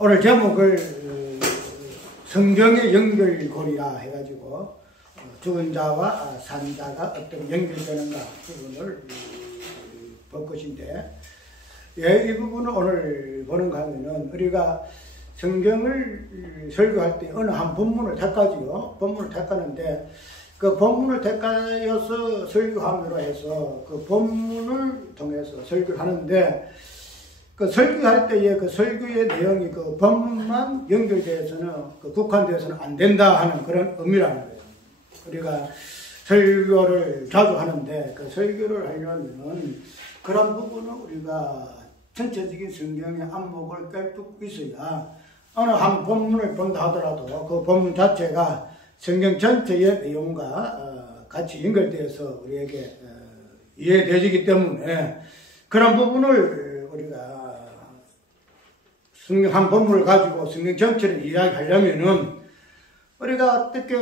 오늘 제목을 성경의 연결고리라 해가지고 죽은 자와 산 자가 어떻게 연결되는가 부분을 볼 것인데, 이 부분을 오늘 보는가 하면은 우리가 성경을 설교할 때 어느 한 본문을 택하지요. 본문을 택하는데 그 본문을 택하여서 설교함으로 해서 그 본문을 통해서 설교를 하는데, 그 설교할 때의 그 설교의 내용이 그 본문만 연결되어서는 국한되어서는 안 된다 하는 그런 의미라는 거예요. 우리가 설교를 자주 하는데 그 설교를 하려면은 그런 부분은 우리가 전체적인 성경의 안목을 꿰뚫고 있어야 어느 한 본문을 본다 하더라도 그 본문 자체가 성경 전체의 내용과 같이 연결되어서 우리에게 이해되기 때문에 그런 부분을 우리가 성경 한 본문을 가지고 성경 전체를 이야기하려면은 우리가 어떻게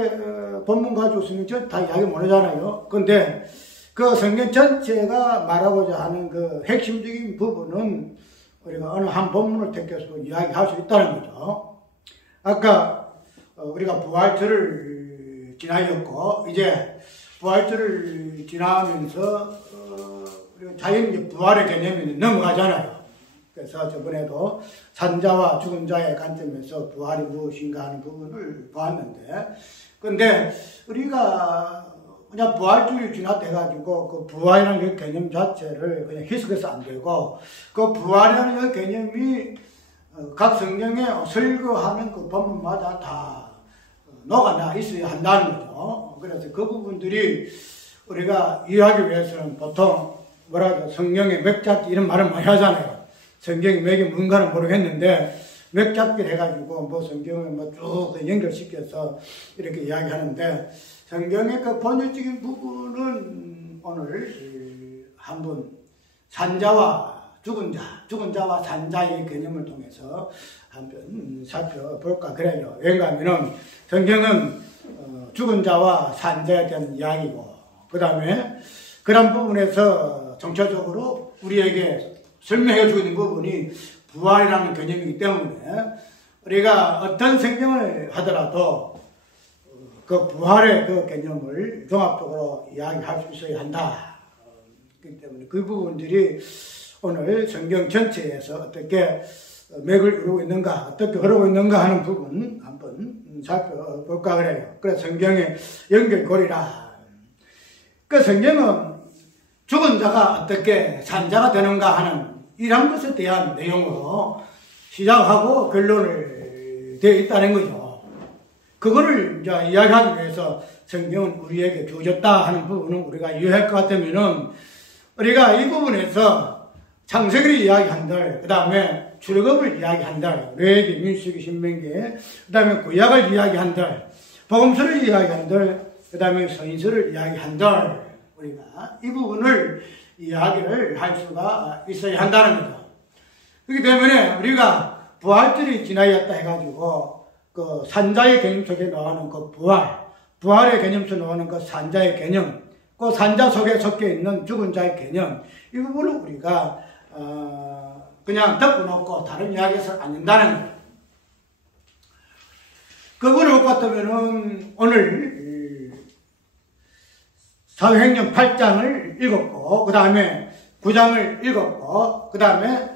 본문 가지고 성경 전체 다 이야기 못 하잖아요. 근데 그 성경 전체가 말하고자 하는 그 핵심적인 부분은 우리가 어느 한 본문을 택해서 이야기할 수 있다는 거죠. 아까 우리가 부활절을 지나였고 이제 부활절을 지나면서 우리가 자연히 부활의 개념이 넘어가잖아요. 그래서 저번에도 산자와 죽은 자의 관점에서 부활이 무엇인가 하는 부분을 보았는데, 근데 우리가 그냥 부활주의 지나돼가지고 그 부활이라는 그 개념 자체를 그냥 희석해서 안 되고, 그 부활이라는 그 개념이 각 성경에 설교하는 그 본문마다 다 녹아나 있어야 한다는 거죠. 그래서 그 부분들이 우리가 이해하기 위해서는 보통 뭐라고 성경의 맥잡기 이런 말을 많이 하잖아요. 성경이 맥이 뭔가는 모르겠는데 맥잡기를 해가지고 뭐 성경을 뭐 쭉 연결시켜서 이렇게 이야기하는데, 성경의 그 본질적인 부분은 오늘 한번 산자와 죽은 자와 산자의 개념을 통해서 한번 살펴볼까 그래요. 왜냐하면 성경은 죽은 자와 산자에 대한 이야기고, 그 다음에 그런 부분에서 정체적으로 우리에게 설명해 주고 있는 부분이 부활이라는 개념이기 때문에 우리가 어떤 성경을 하더라도 그 부활의 그 개념을 종합적으로 이야기할 수 있어야 한다. 그렇기 때문에 그 부분들이 오늘 성경 전체에서 어떻게 맥을 이루고 있는가, 어떻게 흐르고 있는가 하는 부분 한번 살펴볼까 그래요. 그래서 성경의 연결고리라. 그 성경은 죽은 자가 어떻게 산자가 되는가 하는 이런 것에 대한 내용으로 시작하고 결론을 되어 있다는 거죠. 그거를 이제 이야기하기 위해서 성경은 우리에게 주어졌다 하는 부분은 우리가 이해할 것 같으면은 우리가 이 부분에서 창세기를 이야기한들, 그 다음에 출애굽을 이야기한들, 레위기, 민수기, 신명기, 그 다음에 구약을 이야기한들, 복음서를 이야기한들, 그 다음에 서신서를 이야기한들, 우리가 이 부분을 이야기를 할 수가 있어야 한다는 거죠. 그렇기 때문에 우리가 부활절이 지나였다 해가지고 그 산자의 개념 속에 나오는 그 부활의 개념 속에 나오는 그 산자의 개념, 그 산자 속에 섞여 있는 죽은 자의 개념, 이 부분을 우리가 그냥 덮어놓고 다른 이야기에서 안 된다는 거예요. 그거를 못 같으면은 오늘 사도행전 8장을 읽었고, 그 다음에 9장을 읽었고, 그 다음에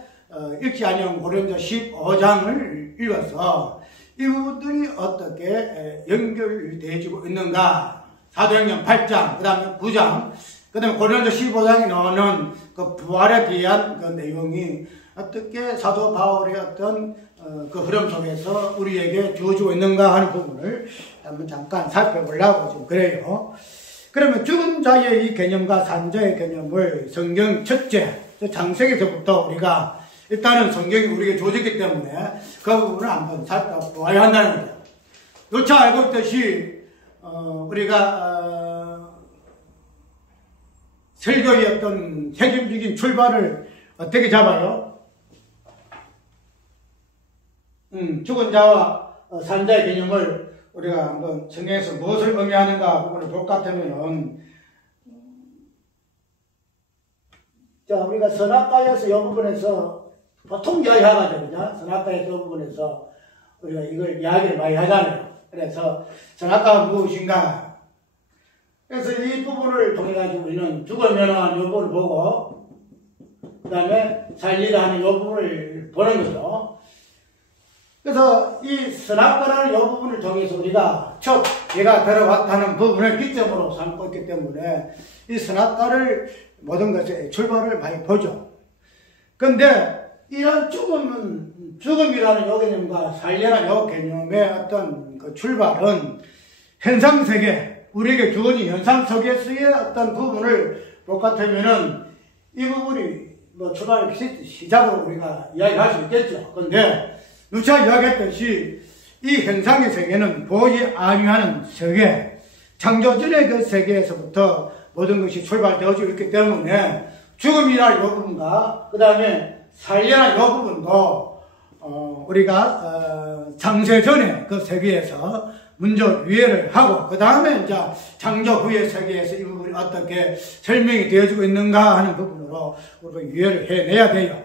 읽지 아니한 고린도 15장을 읽어서 이 부분들이 어떻게 연결되어지고 있는가. 사도행전 8장, 그 다음에 9장, 그 다음에 고린도 15장에 나오는 그 부활에 대한 그 내용이 어떻게 사도 바울의 어떤 그 흐름 속에서 우리에게 주어지고 있는가 하는 부분을 한번 잠깐 살펴보려고 지금 그래요. 그러면 죽은 자의 이 개념과 산자의 개념을 성경 첫째, 창세기서부터 우리가 일단은 성경이 우리에게 주어졌기 때문에 그 부분을 한번 살펴보아야 한다는 거예요. 요차 알고 있듯이 우리가 설교의 어떤 핵심적인 출발을 어떻게 잡아요? 죽은 자와 산자의 개념을 우리가 한번 성경에서 무엇을 의미하는가 부분을 볼 것 같으면은, 자, 우리가 선악과에서 이 부분에서 보통 이야기하거든요. 그죠? 선악과의 그 부분에서 우리가 이걸 이야기를 많이 하잖아요. 그래서 선악과가 무엇인가? 그래서 이 부분을 통해 가지고 우리는 죽으면은 이 부분을 보고 그 다음에 살리라 하는 이 부분을 보는 거죠. 그래서 이 선악과라는 이 부분을 통해서 우리가 첫 얘가 들어왔다는 부분을 기점으로 삼고 있기 때문에 이 선악과를 모든 것의 출발을 많이 보죠. 그런데 이런 죽음이라는 요 개념과 살려라는 요 개념의 어떤 그 출발은 현상세계, 우리에게 주어진 현상세계에서의 어떤 부분을 똑같으면은 이 부분이 뭐 출발 시작으로 우리가 이야기할 수 있겠죠. 그런데 누차 이야기했듯이 이 현상의 세계는 보이지 아니하는 세계, 창조 전의 그 세계에서부터 모든 것이 출발되어지고 있기 때문에 죽음이라는 이 부분과 그 다음에 살려라는 이 부분도 우리가 창세 전에 그 세계에서 먼저 이해를 하고 그 다음에 이제 창조 후의 세계에서 이 부분이 어떻게 설명이 되어지고 있는가 하는 부분으로 우리가 이해를 해내야 돼요.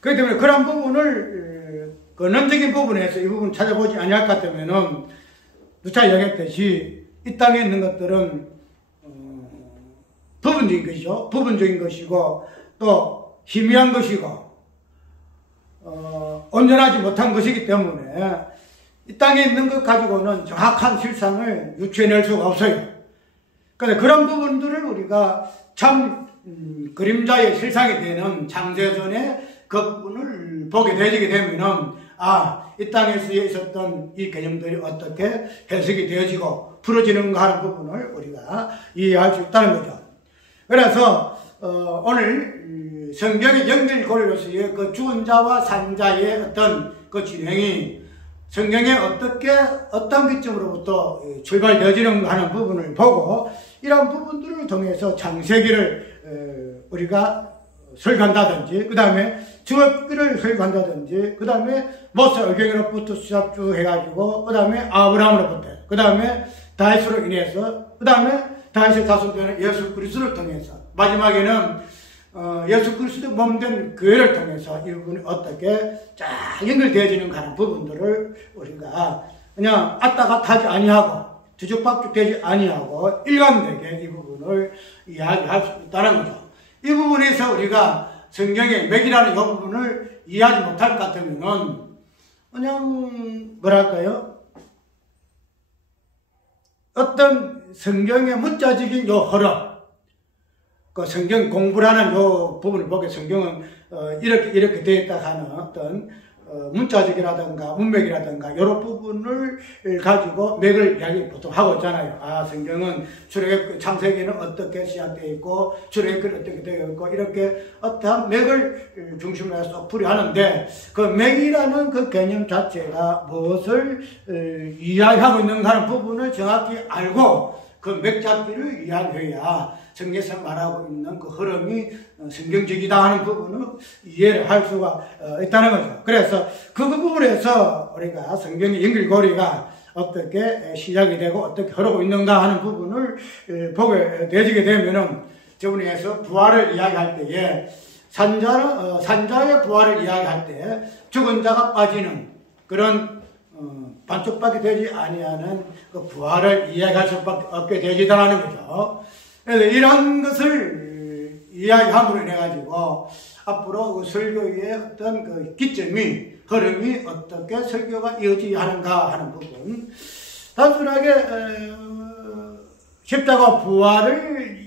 그렇기 때문에 그런 부분을 근원적인 부분에서 이 부분을 찾아보지 아니할 것 같으면은 누차 이야기했듯이 이 땅에 있는 것들은 부분적인 것이죠. 부분적인 것이고 또 희미한 것이고 온전하지 못한 것이기 때문에 이 땅에 있는 것 가지고는 정확한 실상을 유추해낼 수가 없어요. 그래서 그런 부분들을 우리가 참 그림자의 실상이 되는 창세전의 그 부분을 보게 되게 되면은 이 땅에서 있었던 이 개념들이 어떻게 해석이 되어지고 풀어지는가 하는 부분을 우리가 이해할 수 있다는 거죠. 그래서 오늘 성경의 연결고리로서의 그 죽은 자와 산 자의 어떤 그 진행이 성경에 어떤 기점으로부터 출발되어지는가 하는 부분을 보고 이런 부분들을 통해서 창세기를 우리가 설교한다든지 그 다음에 주업기를 설교한다든지 그 다음에 모세 의경으로부터 수작 쭉 해가지고 그 다음에 아브라함으로부터 그 다음에 다윗으로 인해서 그 다음에 다윗의 자손되는 예수 그리스도를 통해서 마지막에는 예수 그리스도 몸된 교회를 통해서 이 부분이 어떻게 쫙 연결되어지는가 하는 부분들을 우리가 그냥 아따갔다 하지 아니하고 뒤죽박죽 되지 아니하고 일관되게 이 부분을 이야기할 수 있다는 거죠. 이 부분에서 우리가 성경의 맥이라는 이 부분을 이해하지 못할 것 같으면은 그냥 뭐랄까요? 어떤 성경의 문자적인 요 흐름, 그 성경 공부라는 요 부분을 보게 성경은 이렇게 되어 있다 하는 어떤 문자적이라든가 문맥이라든가 이런 부분을 가지고 맥을 이야기 보통 하고 있잖아요. 성경은 출애굽 창세기는 어떻게 시작되어 있고 출애굽은 어떻게 되어 있고 이렇게 어떠한 맥을 중심으로 해서 풀이하는데 그 맥이라는 그 개념 자체가 무엇을 이야기하고 있는가 하는 부분을 정확히 알고 그 맥잡기를 이야기해야 성경에서 말하고 있는 그 흐름이 성경적이다 하는 부분을 이해를 할 수가 있다는 거죠. 그래서 그 부분에서 우리가 성경의 연결고리가 어떻게 시작이 되고 어떻게 흐르고 있는가 하는 부분을 보게 되지게 되면은 저번에서 부활을 이야기할 때에 산자의 부활을 이야기할 때 죽은 자가 빠지는 그런 반쪽밖에 되지 아니하는 그 부활을 이야기할 수밖에 없게 되지다라는 거죠. 그래서 이런 것을 이야기함으로 인해 가지고 앞으로 그 설교의 어떤 그 기점이 흐름이 어떻게 설교가 이어져야 하는가 하는 부분, 단순하게 십자가 부활을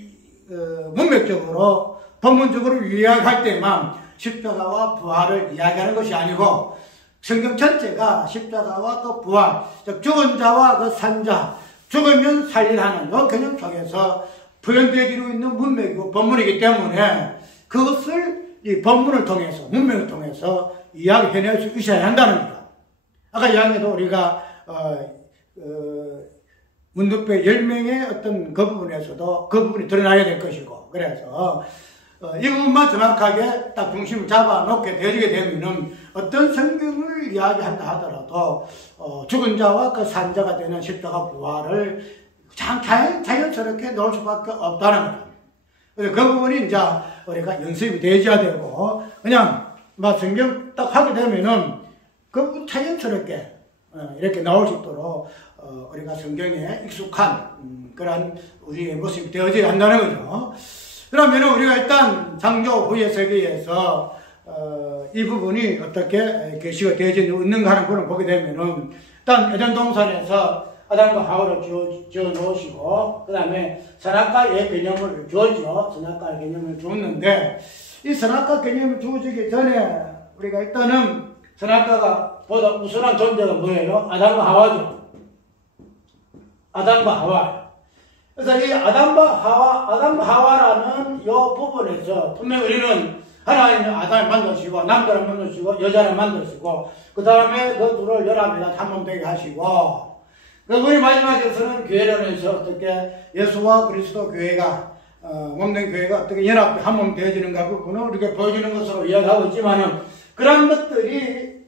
문맥적으로 본문적으로 이야기할 때만 십자가와 부활을 이야기하는 것이 아니고 성경 전체가 십자가와 그 부활, 즉 죽은 자와 그 산자, 죽으면 살리라는 이 개념 속에서 표현되어지고 있는 문맥이고 본문이기 때문에 그것을 이 본문을 통해서 문맥을 통해서 이야기해낼 수 있어야 한다는 거죠. 아까 이야기에도 우리가 문득배 10명의 어떤 그 부분에서도 그 부분이 드러나야 될 것이고 그래서 이 부분만 정확하게 딱 중심을 잡아놓게 되게 되면은 어떤 성경을 이야기한다 하더라도 죽은 자와 그 산자가 되는 십자가 부활을 자연스럽게 놓을 수밖에 없다는 거죠. 그래서 그 부분이 이제 우리가 연습이 되어야 되고 그냥 막 성경 딱 하게 되면은 그 자연스럽게 이렇게 나올 수 있도록 우리가 성경에 익숙한 그런 우리의 모습이 되어져야 한다는 거죠. 그러면 우리가 일단 창조 후의 세계에서 이 부분이 어떻게 계시가 되어지고 있는가 하는 부분을 보게 되면은 일단 에덴 동산에서 아담과 하와를 지어 놓으시고 그 다음에 선악과의 개념을 주었죠. 선악과의 개념을 주었는데 이 선악과 개념을 주어지기 전에 우리가 일단은 선악과가 보다 우선한 존재가 뭐예요? 아담과 하와죠. 아담과 하와. 그래서 이 아담과 하와라는 이 부분에서 분명히 우리는 하나님이 아담을 만드시고 남자를 만드시고 여자를 만드시고 그 다음에 그 둘을 연합해서 한 몸 되게 하시고 우리 마지막에서는 교회론에서 어떻게 예수와 그리스도 교회가 몸된 교회가 어떻게 연합 한 몸 되어지는가 부분을 이렇게 보여주는 것으로 이야기하고 있지만은 그런 것들이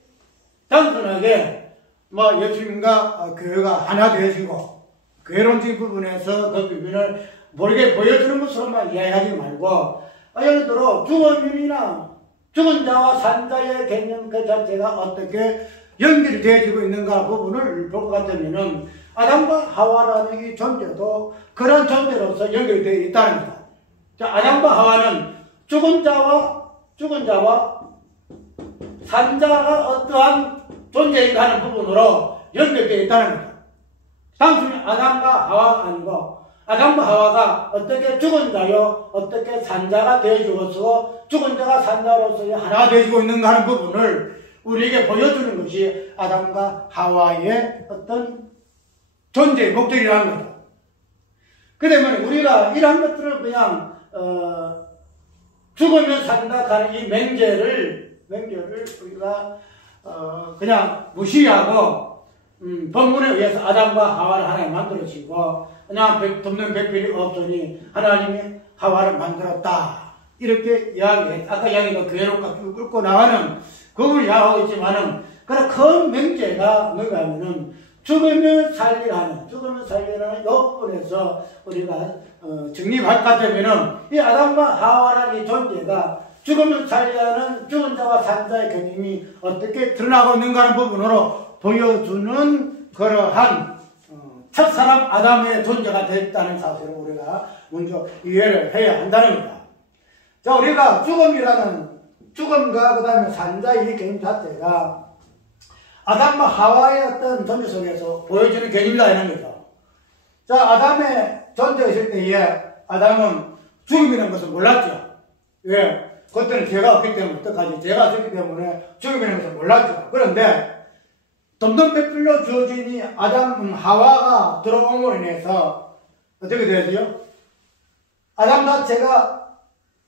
단순하게 뭐 예수님과 교회가 하나 되어지고 교회론적 부분에서 그 부분을 모르게 보여주는 것으로만 이야기하지 말고 예를 들어 죽음이나 죽은 자와 산 자의 개념 그 자체가 어떻게 연결이 되어지고 있는가 부분을 볼 것 같으면은 아담과 하와라는 이 존재도 그런 존재로서 연결되어 있다는 거다. 자, 아담과 하와는 죽은 자와 산 자가 어떠한 존재인가 하는 부분으로 연결되어 있다는 거다. 단순히 아담과 하와가 아니고 아담과 하와가 어떻게 죽은 자요 어떻게 산 자가 되어주어서 죽은 자가 산 자로서의 하나가 되어지고 있는가 하는 부분을 우리에게 보여주는 것이 아담과 하와의 어떤 존재의 목적이라는 거죠. 그 때문에 우리가 이러한 것들을 그냥 죽으면 산다 하는 이 맹제를 우리가 그냥 무시하고 본문에 의해서 아담과 하와를 하나님 만들어지고 그냥 돕는 백필이 없으니 하나님이 하와를 만들었다 이렇게 이야기해. 아까 이야기가 교회로까지 끌고 나가는 그걸 이야기하고 있지만은 그런 큰 명제가 뭔가 하면은 죽으면 살리라는 이 부분에서 우리가 정립할 것 같으면은 이 아담과 하와라는 이 존재가 죽으면 살리라는 죽은 자와 산 자의 개념이 어떻게 드러나고 있는가 하는 부분으로 보여주는 그러한 첫사람 아담의 존재가 됐다는 사실을 우리가 먼저 이해를 해야 한다는 겁니다. 자, 우리가 죽음과 그 다음에 산자의 개념 자체가 아담과 하와의 어떤 존재 속에서 보여주는 개념이다 이런 거죠. 자, 아담의 존재가 있을 때에 아담은 죽음이라는 것을 몰랐죠. 왜? 그때는 죄가 없기 때문에 어떡하지? 죄가 없기 때문에 죽음이라는 것을 몰랐죠. 그런데 덤덤 베풀려 주어지니 아담, 하와가 들어옴으로 인해서 어떻게 되어지요? 아담 자체가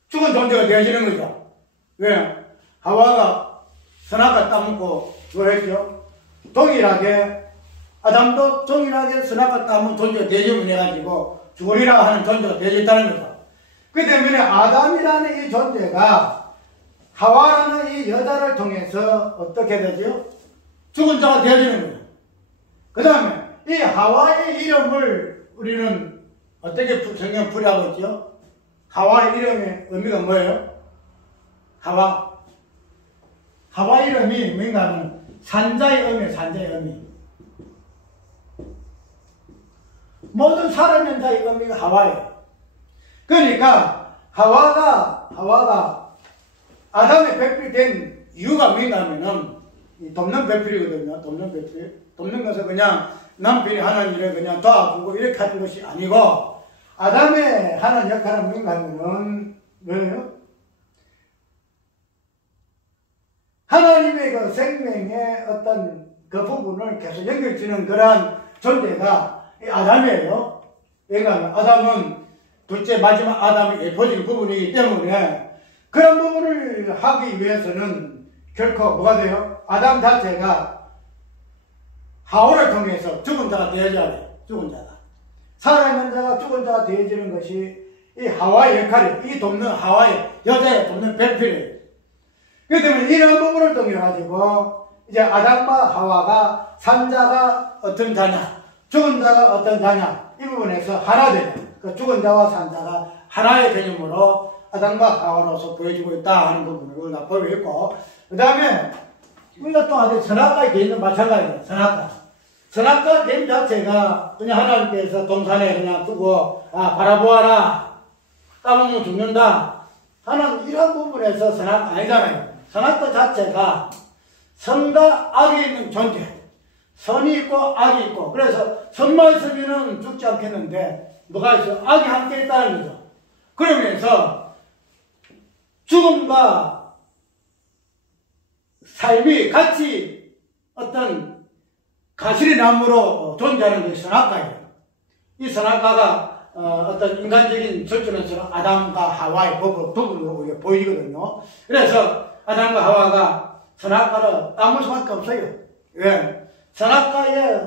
죽은 존재가 되어지는 거죠. 왜? 하와가 선악과 따먹고 죽었죠. 동일하게 아담도 동일하게 선악과 따먹은 존재가 되어지면 해가지고 죽으리라 하는 존재가 되어졌다는 거죠. 그 때문에 아담이라는 이 존재가 하와라는 이 여자를 통해서 어떻게 되죠? 죽은 자가 되어지는 거예요. 그 다음에 이 하와의 이름을 우리는 어떻게 성경 풀이하고 있죠? 하와의 이름의 의미가 뭐예요? 하와 이름이 뭔가 하면 산자의 의미예요. 산자의 의미. 모든 살아있는 자의 의미가 하와예요. 그러니까 하와가 아담의 배필이 된 이유가 뭔가 하면은 돕는 배필이거든요. 돕는 것은 그냥 남편이 하는 일을 그냥 도와주고 이렇게 하는 것이 아니고 아담의 하는 역할은 뭔가 하면은 뭐예요? 하나님의 그 생명의 어떤 그 부분을 계속 연결지는 그러한 존재가 아담이에요. 왜냐하면 아담은 둘째 마지막 아담의 예포질 부분이기 때문에 그런 부분을 하기 위해서는 결코 뭐가 돼요? 아담 자체가 하와를 통해서 죽은 자가 되어져야 돼요. 죽은 자가. 살아있는 자가 죽은 자가 되어지는 것이 이 하와의 역할이에요. 이 돕는 하와의 여자의 돕는 배필이에요. 그렇기 때문에 이런 부분을 통해 가지고 이제 아담과 하와가 산 자가 어떤 자냐, 죽은 자가 어떤 자냐 이 부분에서 하나 되는 그 죽은 자와 산 자가 하나의 개념으로 아담과 하와로서 보여주고 있다 하는 부분을 다 보고 있고, 그 다음에 우리가 또 아직 선악과의 개인도 마찬가지예요. 선악과 개인 자체가 그냥 하나님께서 동산에 그냥 두고 바라보아라, 까먹으면 죽는다 하는 이런 부분에서 선악과 아니잖아요. 선악과 자체가 선과 악이 있는 존재, 선이 있고 악이 있고, 그래서 선만 있으면 죽지 않겠는데 뭐가 있어요? 악이 함께 있다는 거죠. 그러면서 죽음과 삶이 같이 어떤 가시리 나무로 존재하는 것이 선악과예요. 이 선악과가 어떤 인간적인 절전에서는 아담과 하와의 부분으로 보이거든요. 그래서 아담과 하와가 선악과를 따물 수밖에 없어요. 왜? 선악과에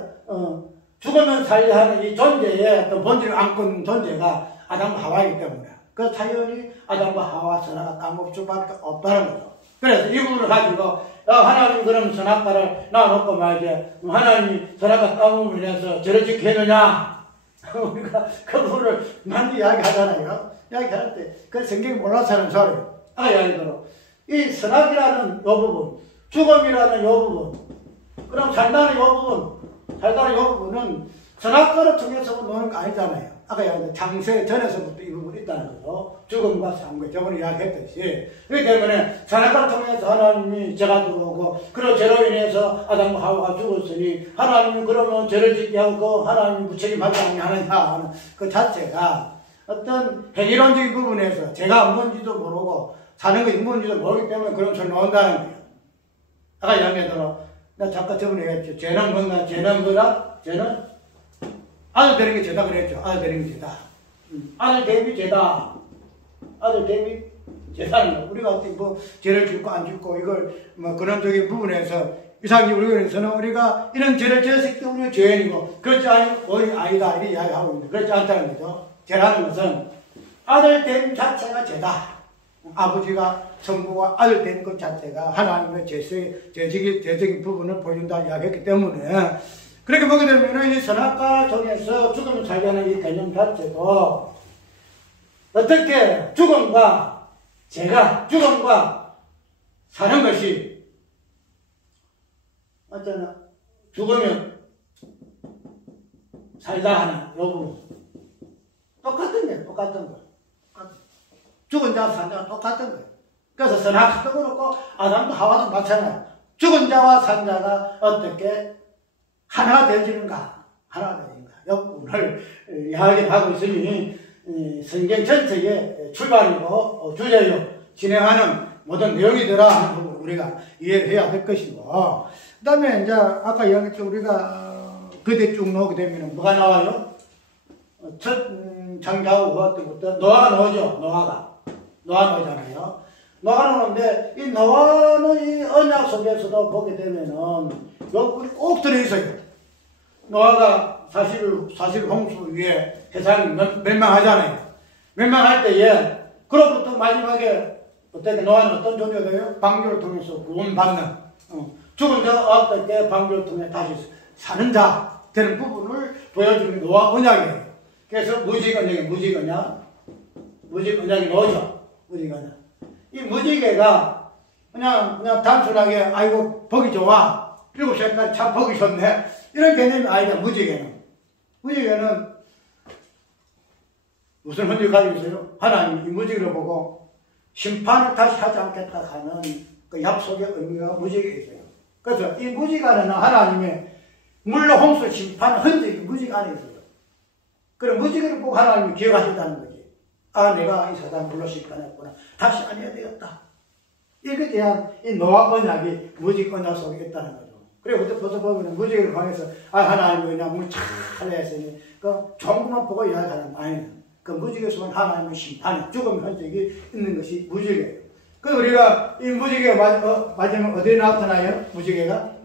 죽으면 살려 하는 이 존재의 어떤 본질을 안고 있는 존재가 아담과 하와이기 때문에 그 자연히 아담과 하와 선악과 따물 수밖에 없다는 거죠. 그래서 이 부분을 가지고 하나님 그럼 선악과를 놔놓고 말이지 하나님이 선악과 따옴을 인해서 죄를 짓게 했느냐 우리가 그 부분을 많이 이야기하잖아요. 이야기할 때 그 성경이 몰라서 하는 소리예요. 아까 이야기대로 이 선악이라는 요 부분, 죽음이라는 요 부분, 그럼 살다는 요 부분은 선악과를 통해서 노는 거 아니잖아요. 아까 이야기한 창세 전에서부터 이 부분이 있다는 거죠. 죽음과 삶과 저번에 이야기했듯이. 그렇기 때문에 선악과를 통해서 하나님이 죄가 들어오고 그런 죄로 인해서 아담과 하와가 죽었으니 하나님은 그러면 죄를 짓게 하고 하나님이 무책임하지 않느냐 하는 그 자체가 어떤 행위론적인 부분에서 죄가 뭔지도 모르고 사는 것이 뭔지도 모르기 때문에 그런 소리 나온다는 거예요. 아까 이야기했더라. 나 잠깐 저번에 얘기했죠. 죄는 뭔가, 죄는 뭐라? 죄는 아들 되는 게 죄다 그랬죠. 아들 되는 게 죄다. 아들 대비 죄다. 아들 대비 죄다는 거. 우리가 어떻게 뭐 죄를 짓고 안 짓고 이걸 뭐 근원적인 부분에서 이상하게 우리에서는 우리가 이런 죄를 지었을 때 우리가 죄인이고 그렇지 아니다 이렇게 이야기하고 있는데 그렇지 않다는 거죠. 죄라는 것은 아들 됨 자체가 죄다. 아버지가 성부가 아들 된 것 자체가 하나님의 죄적인 부분을 보여준다 이야기했기 때문에 그렇게 보게 되면 이 선악과 중에서 죽음을 살려는 이 개념 자체도 어떻게 죽음과 사는 것이 어쩌나 죽으면 살다 하는 요 부분 똑같은 거예요. 죽은 자와 산 자와 똑같은 거예요. 그래서 선악과도 그렇고 아담도 하와도 마찬가지예요. 죽은 자와 산 자가 어떻게 하나가 되어지는가 이 부분을 이야기하고 있으니 성경 전체의 출발이고 주제요 진행하는 모든 내용이더라 하는 부분을 우리가 이해를 해야 될 것이고 그 다음에 이제 아까 이야기했죠. 우리가 그대 쭉 나오게 되면 뭐가 나와요? 첫 창조하고 그 때부터 노아가 나오죠. 노아 나오잖아요. 노아가 나오는데 이 노아는 이 언약 속에서도 보게 되면은 여기 꼭 들어있어요. 노아가 사실 홍수 위에 세상이 멸망하잖아요. 멸망할 때에 그로부터 마지막에 어떻게 노아는 어떤 존재가 돼요? 방주를 통해서 구원받는 죽은 자가 어떻게 방주를 통해 다시 사는 자 되는 부분을 보여주는 노아 언약이에요. 그래서 무직 언약이 나오죠. 무직 언약. 이 무지개가 그냥 단순하게 아이고 보기 좋아 7시까지 참 보기 좋네 이런 개념이 아니라 무지개는 무슨 흔적이 가지고 있어요? 하나님이 이 무지개를 보고 심판을 다시 하지 않겠다 하는 그 약속의 의미가 무지개에 있어요. 그래서 이 무지개 안에는 하나님의 물로 홍수 심판 흔적이 무지개 안에 있어요. 그럼 무지개를 보고 하나님이 기억하신다는 거지. 아, 내가 이 사람 물로 심판했구나. 다시 안 해야 되겠다. 이것에 대한 이 노아 언약이 무지개 언약 속에 있다는 거죠. 그리고 그때 벌써 보면 무지개를 방해서 하나님이 그냥 물 잘 했으니 그 좋은 것만 보고 이야기하는 거 아니에요. 그 무지개 속은 하나님의 심판이 죽음의 흔적이 있는 것이 무지개예요. 그 우리가 이 무지개가 마지막 어디에 나타나요? 무지개가?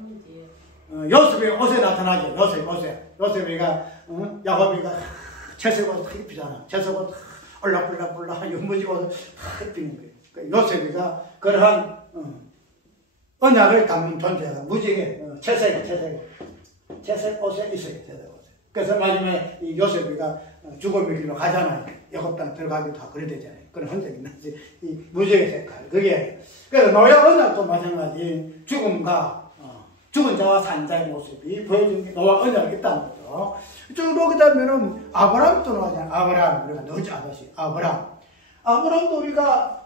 요셉의 옷에 나타나죠. 요셉이가 야곱이가 채색 옷 입히잖아. 채색 옷 올라불라 무지개 옷을 입히는 거예요. 그 요셉이가 그러한 언약을 담는 존재가 무지개 채색 옷에 있어요. 채색 옷에. 그래서 마지막에 이 요셉이가 죽음의 길로 가잖아요. 애굽 땅 들어가기도 하고 그래 되잖아요. 그런 흔적이 나지. 이 무지의 색깔. 그게. 그래서 노아 언약도 마찬가지 죽음과 죽은 자와 산 자의 모습이 보여준 게 노아 언약이 있다는 거죠. 쭉 보게 되면은 아브라함도 나오잖아요. 아브라함. 우리가 너지 아버지. 아브라함. 아브라함도 우리가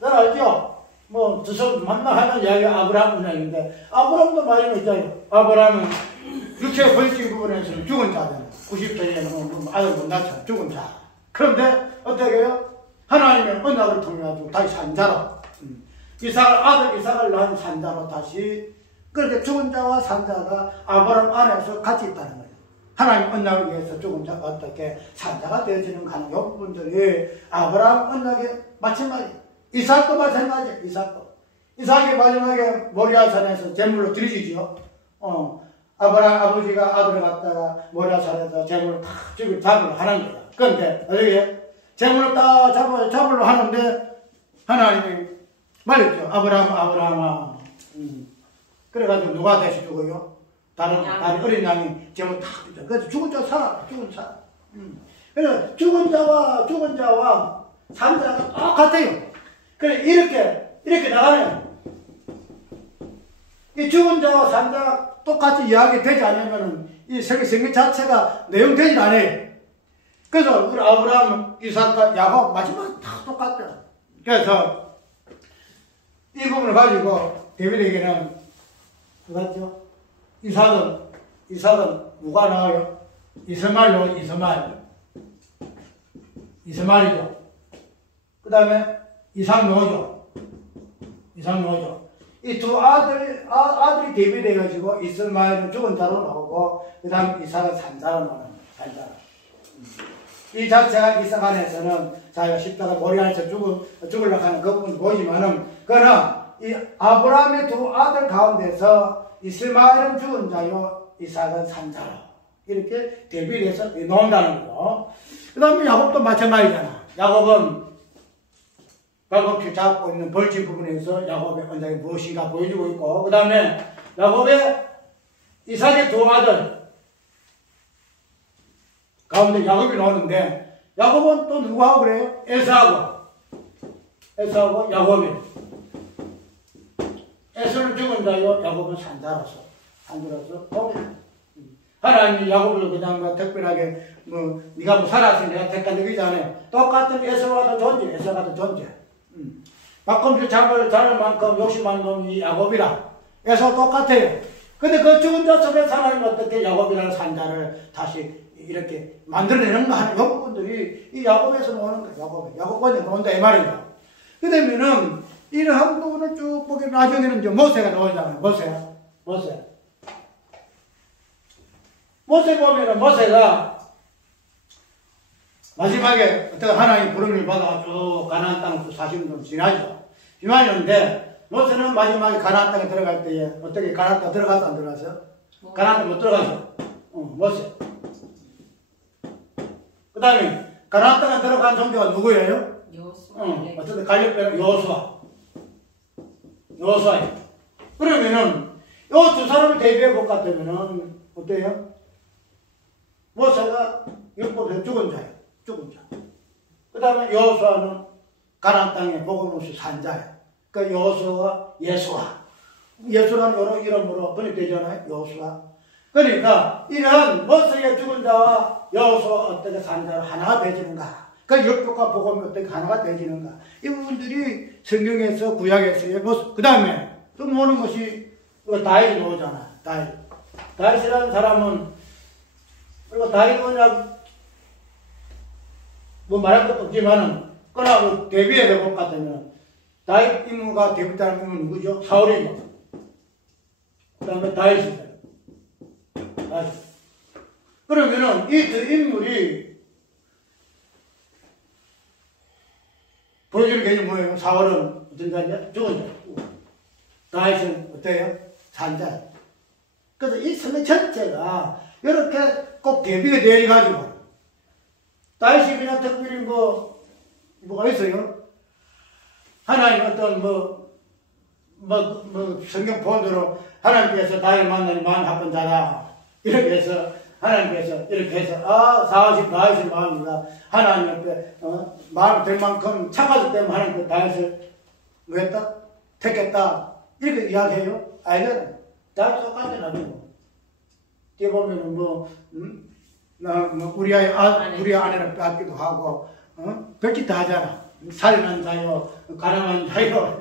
잘 알죠? 뭐, 주서 만나하는 이야기가 아브라함 언약인데, 아브라함도 말이 있잖아요. 아브라함은 육체 벌칙 부분에서는 죽은 자잖아요. 90세에 아들 못 낳잖아요. 죽은 자. 그런데 어떻게 해요? 하나님의 언약을 통해가지고 다시 산자로. 아들 이삭을 낳은 산자로 다시, 그렇게 죽은 자와 산자가 아브라함 안에서 같이 있다는 거예요. 하나님 언약을 위해서 죽은 자가 어떻게 산자가 되어지는 가는 이 부분들이 아브라함 언약의 마찬가지. 이삭도 마찬가지예요. 이삭이 마지막에 모리아산에서 제물로 드리지죠. 아브라함 아버지가 아들을 갖다가 모리아산에서 제물을 다 잡으러 하는 거야. 그런데 어떻게 제물을 다 잡으러 하는데 하나님이 말했죠. 아브라함아. 그래가지고 누가 다시 죽어요? 다른 어린 양이 제물 다 주죠. 그래서 죽은 자 살아. 그래서 죽은 자와 산 자가 똑같아요. 그래, 이렇게 나가네요. 이 죽은 자와 산 자가 똑같이 이야기 되지 않으면 이 성경 자체가 내용되지 않아요. 그래서 우리 아브라함, 이삭과 야곱 마지막에 다 똑같아요. 그래서 이 부분을 가지고 데빌에게는 그거죠. 이삭은 누가 나와요? 이스마엘이죠. 그 다음에 이삭 노죠. 이 두 아들이 대비돼가지고 이스마엘은 죽은 자로 나오고, 그 다음 이삭은 산자로 나오는 산자로. 이 자체가 이삭 안에서는 자기가 십자가 머리 안에서 죽으려고 하는 그 부분 보이지만은, 그러나 이 아브라함의 두 아들 가운데서 이스마엘은 죽은 자요, 이삭은 산자로. 이렇게 대비를 해서 놓는다는 거. 그 다음에 야곱도 마찬가지잖아. 야곱은 발꿈치 잡고 있는 벌집 부분에서 야곱의 언약이 무엇인가 보여주고 있고, 그 다음에 야곱의 이삭의 두 아들 가운데 야곱이 나오는데, 야곱은 또 누구하고 그래요? 에사하고 야곱이. 에서는 죽은 자요, 야곱은 산자로서 하나님이 야곱을 그냥 특별하게 네가 살았으니 내가 택한 적이지 않아요. 똑같은 에서와 같은 존재. 박검수 잡을 만큼 욕심많은 놈이 야곱이라. 에서 똑같아요. 근데 그 죽은 자 속에 하나님 어떻게 야곱이라는 산자를 다시 이렇게 만들어내는가 하는 이 부분들이 이 야곱에서 나오는 거예요. 야곱권에 나온다 이 말이죠. 그 되면은 이러한 부분을 쭉 보게 나중에는 이제 모세가 나오잖아요. 모세 보면은 모세가 마지막에 어떻게 하나님 부름을 받아가지고 가나안 땅을 40년 지나죠. 지나는데 모세는 마지막에 가나안 땅에 들어갈 때에 어떻게 가나안 땅 들어가서 안 들어갔어요? 가나안 땅 못 들어가죠. 모세. 그 다음에 가나안 땅에 들어간 종교가 누구예요? 여호수아. 어쨌든 갈렙 여호수아예요. 그러면은 이 두 사람을 대비해 볼 것 같으면은 어때요? 모세가 율법에 죽은 자예요. 그 다음에 여호수아는 가나안 땅에 복음 없이 산 자예요. 그러니까 여호수아와 예수라는 여러 이름으로 번역되잖아요. 여호수아. 그러니까 이러한 모세의 죽은 자와 여호수아 어떻게 산 자로 하나가 되지는가. 그 율법과 복음이 어떻게 하나가 되지는가. 이 부분들이 성경에서 구약에서의 모습. 그 다음에 또 모르는 것이 다윗이 나오잖아. 다윗이라는 사람은 그리고 다윗은 뭐 말할 것도 없지만은 그러나 데뷔해 볼 것 같으면 다윗 인물과 데뷔하는 인물은 누구죠? 사울이죠. 그 다음에 다윗이죠. 그러면은 이 두 인물이 보여주는 개념이 뭐예요? 사울은 어떤 자냐? 죽은 자. 다윗은 어때요? 산 자. 그래서 이 성경 전체가 이렇게 꼭 대비가 되어가지고 다윗이 그냥 특별히 뭐가 있어요? 하나님 어떤 성경 본대로 하나님께서 다윗을 만나니 마음 합한 자다. 이렇게 해서 하나님께서 이렇게 해서 사하신 다윗의 마음이가 하나님 앞에 마음 될 만큼 착하기 때문에 하나님께 다윗을 뭐 했다? 택했다. 이렇게 이야기해요. 알잖아. 다윗 똑같은 아니고. 뒤에 보면은 우리 아내를 뺏기도 하고 별짓 다 하잖아. 살인한 자요, 가난한 자요,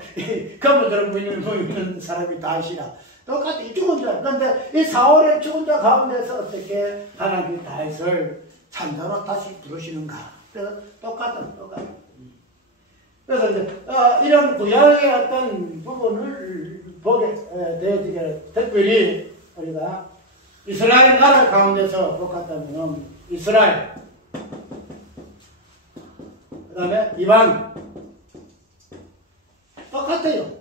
그분들은 있는 사람이 다윗이라. 똑같이 죽은 자. 그런데 이 사울의 죽은 자 가운데서 어떻게 하나님이 다윗을 찬자로 다시 부르시는가. 그래서 똑같은. 그래서 이제 이런 구약의 어떤 부분을 보게 되어지게 특별히 우리가 이스라엘 나라 가운데서 복았다면 이스라엘, 그 다음에 이방 똑같아요.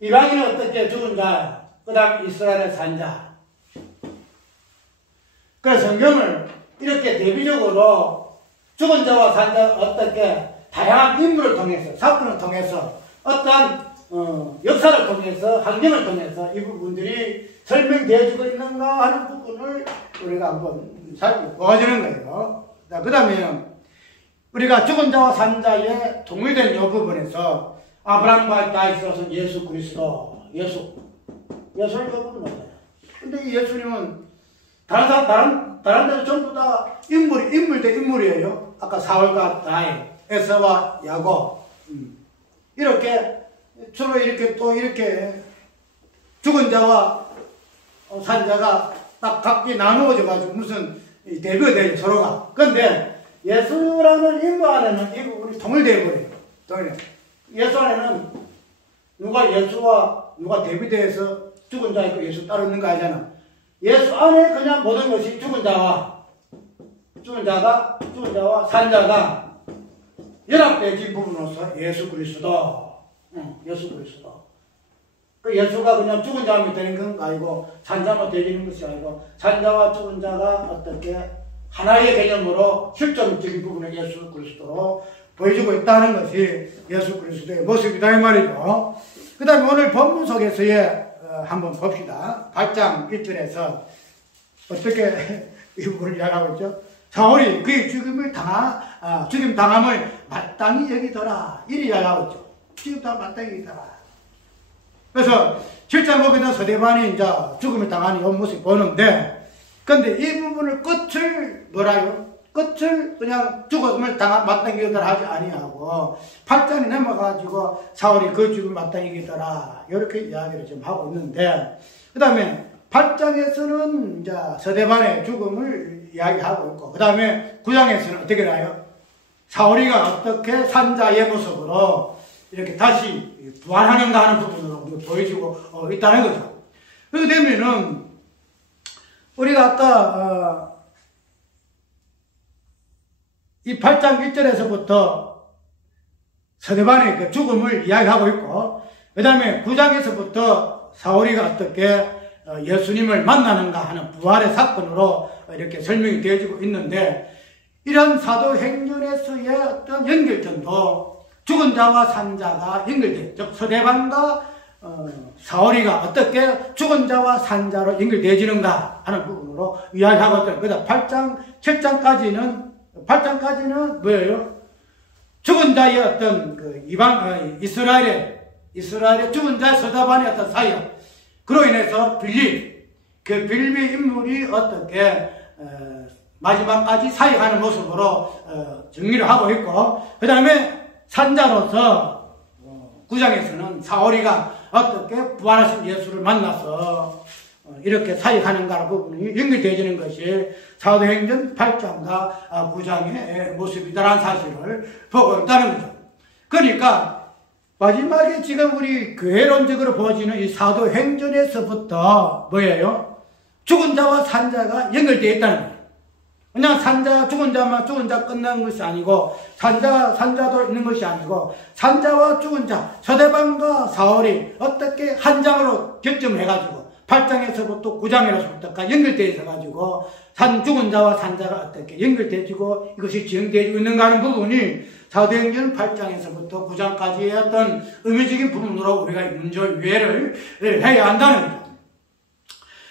이방인은 어떻게 죽은 자, 그 다음 이스라엘의 산자. 그래서 성경을 이렇게 대비적으로 죽은 자와 산자 어떻게 다양한 인물을 통해서, 사건을 통해서, 어떤 역사를 통해서, 환경을 통해서 이 부분들이 설명되어지고 있는가 하는 부분을 우리가 한번 살펴보아주는 거예요. 그 다음에 우리가 죽은 자와 산자의 동일된 이 부분에서 아브라함과 다윗은 예수 그리스도, 예수를 이 부분은 없어요. 근데 이 예수님은 다른 데는 전부 다 인물 대 인물이에요. 아까 사울과 다윗, 에서와 야곱, 이렇게 서로 이렇게 또 이렇게 죽은 자와 산자가 딱 각기 나누어져 가지고 무슨 대비가 돼요, 서로가. 그런데 예수라는 인물 안에는 이 부분이 통일되어 버려요. 예수 안에는 누가 대비돼서 죽은 자 있고 예수 따로 있는 거 아니잖아. 예수 안에 그냥 모든 것이 죽은 자와 산자가 연합되어진 부분으로서 예수 그리스도. 그 예수가 그냥 죽은 자만 되는 건 아니고 산자만 되는 것이 아니고 산자와 죽은 자가 어떻게 하나의 개념으로 실존적인 부분을 예수 그리스도로 보여주고 있다는 것이 예수 그리스도의 모습이다 이 말이죠. 그 다음에 오늘 본문 속에서의 한번 봅시다. 8장 1절에서 어떻게 이 부분을 이야기하고 있죠? 사울이 그의 죽임 당함을 마땅히 여기더라. 이리 이야기하고 있죠. 죽임 당함을 마땅히 여기더라. 그래서 7장 보면 서대반이 이제 죽음을 당하는 이 모습을 보는데, 근데 이 부분을 끝을 그냥 죽음을 마땅히 여기더라 하지 아니하고 8장에 넘어가지고 사울이 그 죽음을 마땅히 여기더라. 이렇게 이야기를 지금 하고 있는데, 그 다음에 8장에서는 이제 서대반의 죽음을 이야기하고 있고, 그 다음에 9장에서는 어떻게 나요? 사울이가 어떻게 산자의 모습으로 이렇게 다시 부활하는가 하는 부분으로 보여주고 있다는 거죠. 그렇게 되면은, 우리가 아까, 이 8장 1절에서부터 서대반의 그 죽음을 이야기하고 있고, 그 다음에 9장에서부터 사울이가 어떻게 예수님을 만나는가 하는 부활의 사건으로 이렇게 설명이 되어지고 있는데, 이런 사도행전에서의 어떤 연결점도 죽은 자와 산자가 연결돼요. 즉 서대반과 사울이가 어떻게 죽은 자와 산자로 연결되어지는가 하는 부분으로 이야기하고 있다. 그다음 8장, 8장까지는 뭐예요? 죽은 자의 어떤 그 이스라엘의 죽은 자의 서대반의 어떤 사역, 그로 인해서 그 빌립의 인물이 어떻게 마지막까지 사역하는 모습으로 정리를 하고 있고, 그 다음에 산자로서 9장에서는 사울이가 어떻게 부활하신 예수를 만나서 이렇게 사역하는가 부분이 연결되어지는 것이 사도행전 8장과 9장의 모습이다라는 사실을 보고 있다는 거죠. 그러니까 마지막에 지금 우리 교회론적으로 보여지는 이 사도행전에서부터 뭐예요? 죽은 자와 산자가 연결되어 있다는 거예요. 그냥 죽은 자 끝난 것이 아니고, 산자도 있는 것이 아니고, 산자와 죽은 자, 서대반과 사울이 어떻게 한 장으로 결정을 해가지고, 8장에서부터 9장에서부터까지 연결되어 있어가지고, 죽은 자와 산자가 어떻게 연결되어지고, 이것이 진행되어지고 있는가 하는 부분이 사도행전 8장에서부터 9장까지의 어떤 의미적인 부분으로 우리가 먼저 이해를 해야 한다는 거죠.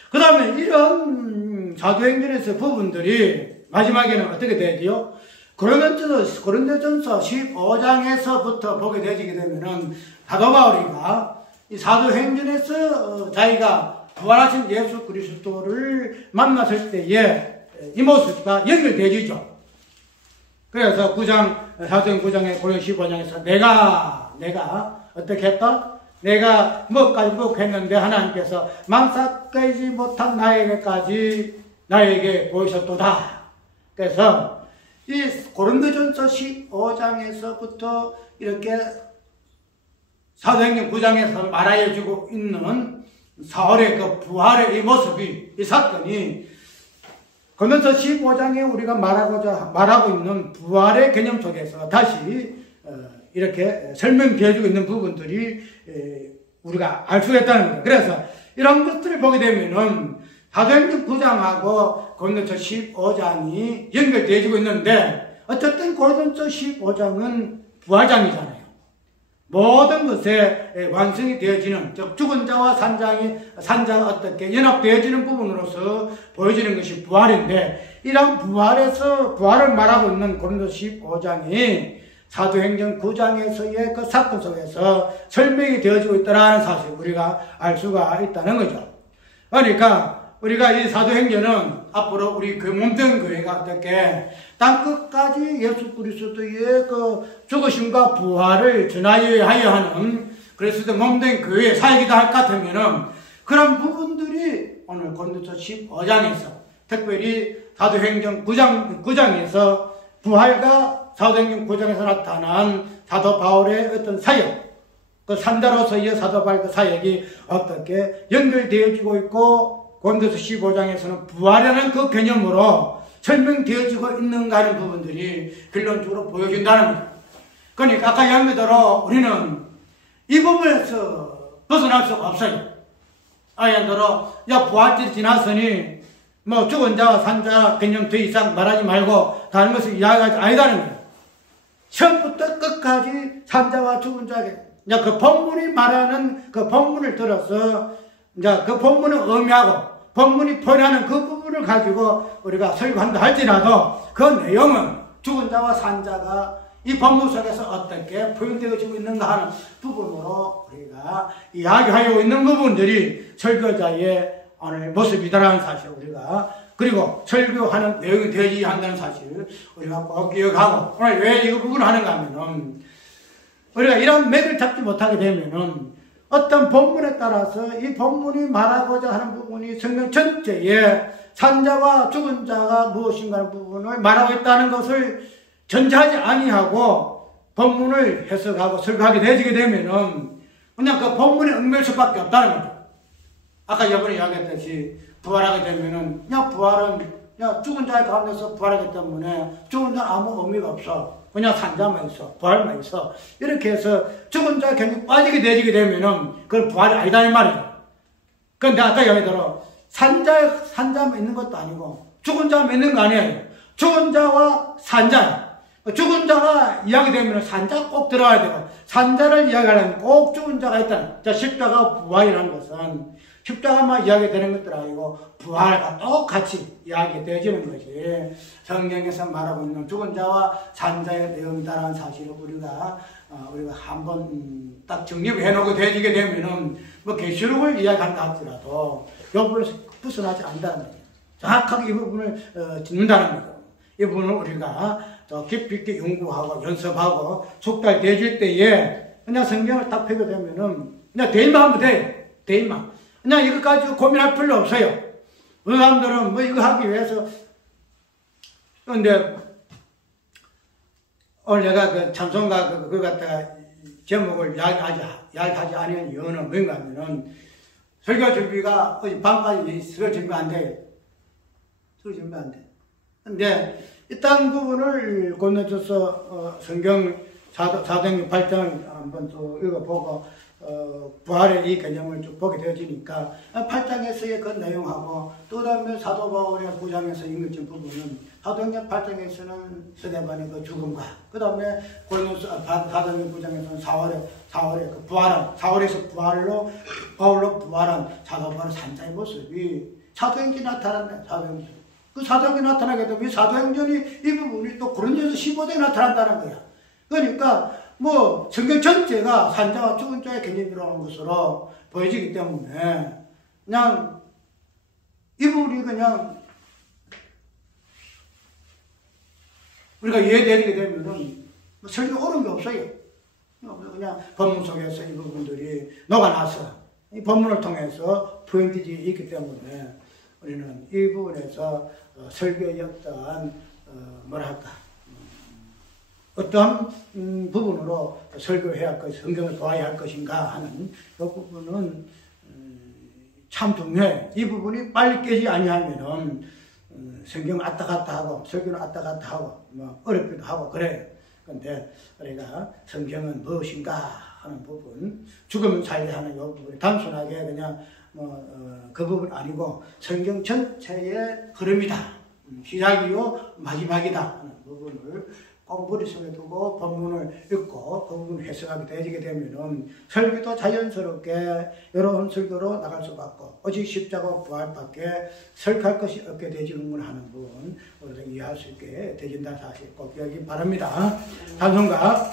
그 다음에 이런 사도행전에서 부분들이 마지막에는 어떻게 되지요? 고린도전서 15장에서부터 보게 되게 되면은 사도 바울이가 이 사도행전에서 자기가 부활하신 예수 그리스도를 만났을 때에 이 모습과 연결되지죠. 그래서 사도행 9장에 고린도 15장에서 내가 어떻게 했다? 내가 뭐까지 목했는데 하나님께서 망사까지 못한 나에게 보이셨도다. 그래서 이 고린도전서 15장에서부터 이렇게 사도행전 9장에서 말하여주고 있는 사울의 그 부활의 이 모습이, 이 사건이 고린도서 15장에 우리가 말하고 있는 부활의 개념 속에서 다시 이렇게 설명되어주고 있는 부분들이 우리가 알 수가 있다는 거예요. 그래서 이런 것들을 보게 되면은 사도행전 9장하고 고린도서 15장이 연결되어지고 있는데, 어쨌든 고린도서 15장은 부활장이잖아요. 모든 것에 완성이 되어지는, 즉 죽은 자와 산자가 어떻게 연합되어지는 부분으로서 보여지는 것이 부활인데, 이런 부활을 말하고 있는 고린도서 15장이 사도행전 9장에서의 그 사건 속에서 설명이 되어지고 있다는 사실 우리가 알 수가 있다는 거죠. 그러니까 우리가 이 사도행전은 앞으로 우리 그 몸된 교회가 어떻게 땅끝까지 예수 그리스도의 그 죽으심과 부활을 전하여야 하는 그리스도 몸된 교회의 사역이다 할 것 같으면은 그런 부분들이 오늘 고린도서 15장에서 특별히 사도행전 9장에서 부활과 사도행전 9장에서 나타난 사도 바울의 어떤 사역, 그 산자로서의 사도 바울의 그 사역이 어떻게 연결되어지고 있고 고린도서 15장에서는 부활이라는 그 개념으로 설명되어지고 있는가 하는 부분들이 결론적으로 보여준다는 거예요. 그러니까 아까 이야기대로 우리는 이 부분에서 벗어날 수가 없어요. 예를 들어 부활절이 지났으니 뭐 죽은 자와 산자 개념 더 이상 말하지 말고 다른 것을 이야기하지 아니다는 거예요. 처음부터 끝까지 산자와 죽은 자에게 그 본문이 말하는 그 본문을 들어서 그 본문을 의미하고 본문이 포함하는 그 부분을 가지고 우리가 설교한다 할지라도 그 내용은 죽은 자와 산자가 이 본문 속에서 어떻게 표현되어지고 있는가 하는 부분으로 우리가 이야기하고 있는 부분들이 설교자의 오늘 모습이다라는 사실 우리가, 그리고 설교하는 내용이 되어야 한다는 사실을 우리가 꼭 기억하고, 오늘 왜 이 부분을 하는가 하면은 우리가 이런 맥을 잡지 못하게 되면은 어떤 본문에 따라서 이 본문이 말하고자 하는 부분이 성경 전체에 산자와 죽은 자가 무엇인가 하는 부분을 말하고 있다는 것을 전제하지 아니하고 본문을 해석하고 설교하게 되어지게 되면은 그냥 그 본문에 얽매일 수밖에 없다는 거죠. 아까 이번에 이야기했듯이 부활하게 되면은 부활은 죽은 자의 가운데서 부활하기 때문에 죽은 자는 아무 의미가 없어. 그냥 산자만 있어. 부활만 있어. 이렇게 해서 죽은 자의 개념이 빠지게 되지게 되면은 그건 부활이 아니다 이 말이죠. 그런데 아까 이야기대로 산자만 있는 것도 아니고 죽은 자만 있는 거 아니에요. 죽은 자와 산자. 죽은 자가 이야기되면 산자 꼭 들어가야 되고, 산자를 이야기하려면 꼭 죽은 자가 있다. 자, 십자가 부활이라는 것은 십자가만 이야기되는 것들 아니고 부활과 똑같이 이야기되어지는 것이 성경에서 말하고 있는 죽은 자와 산자의 내용이다라는 사실을 우리가 한번 딱 정립을 해놓고 되어지게 되면은 뭐 계시록을 이야기한다 할지라도 이 부분에서 벗어나지 않는다는 거죠. 정확하게 이 부분을 짚는다는 거죠. 이 부분을 우리가 더 깊이 있게 연구하고 연습하고 숙달되어질 때에 그냥 성경을 딱 펴게 되면은 그냥 대입만 하면 돼요. 대입만. 그냥 이거 가지고 고민할 필요 없어요. 어느 사람들은 뭐 이거 하기 위해서. 근데 오늘 내가 그 찬송가 그거 갖다가 제목을 이야기하지 않은 이유는 뭔가 하면은 설교 준비가 어제 밤까지 설교 준비 안 돼요. 설교 준비 안 돼. 근데 이딴 부분을 건너줘서 성경 사도행전 8장을 한번 또 읽어보고 부활의 이 개념을 쭉 보게 되어지니까 8장에서의 그 내용하고 또 다음에 사도 바울의 9장에서 인격적인 부분은 사도행전 8장에서는 스데반의 그 죽음과 그 다음에 사도행전 9장에서는 사울의 그 부활한 사울에서 바울로 부활한 사도 바울의 산자의 모습이 사도행전이 나타난다. 사도행전. 그 사도행전이 나타나게 되면 사도행전이 이 부분이 또 고린도서 15장에 나타난다는 거야. 그러니까 뭐 성경 전체가 산자와 죽은 자의 개념이 들어오는 것으로 보여지기 때문에 그냥 이 부분이 그냥 우리가 이해되게 되면은 설교 옳은 게 없어요. 그냥 본문 속에서 이 부분들이 녹아나서 이 본문을 통해서 포인트가 있기 때문에 우리는 이 부분에서 설교의 어떠한 뭐랄까 어떤 부분으로 설교해야 할 것, 성경을 도와야 할 것인가 하는 이 부분은 참 중요해. 이 부분이 빨리 깨지 아니하면은 성경 왔다 갔다 하고 설교는 왔다 갔다 하고 뭐 어렵기도 하고 그래요. 그런데 우리가 성경은 무엇인가 하는 부분, 죽으면 살게 하는 이 부분이 단순하게 그냥 그 부분 아니고 성경 전체의 흐름이다. 시작이요 마지막이다 하는 부분을 꼭 머릿속에 두고 본문을 읽고 본문을 해석하게 되게 되면은 설교도 자연스럽게 여러분 설교로 나갈 수가 없고 오직 십자가 부활밖에 설교할 것이 없게 되지는 하는 부분 우리가 이해할 수 있게 되진다는 사실 꼭 기억이 바랍니다. 찬송가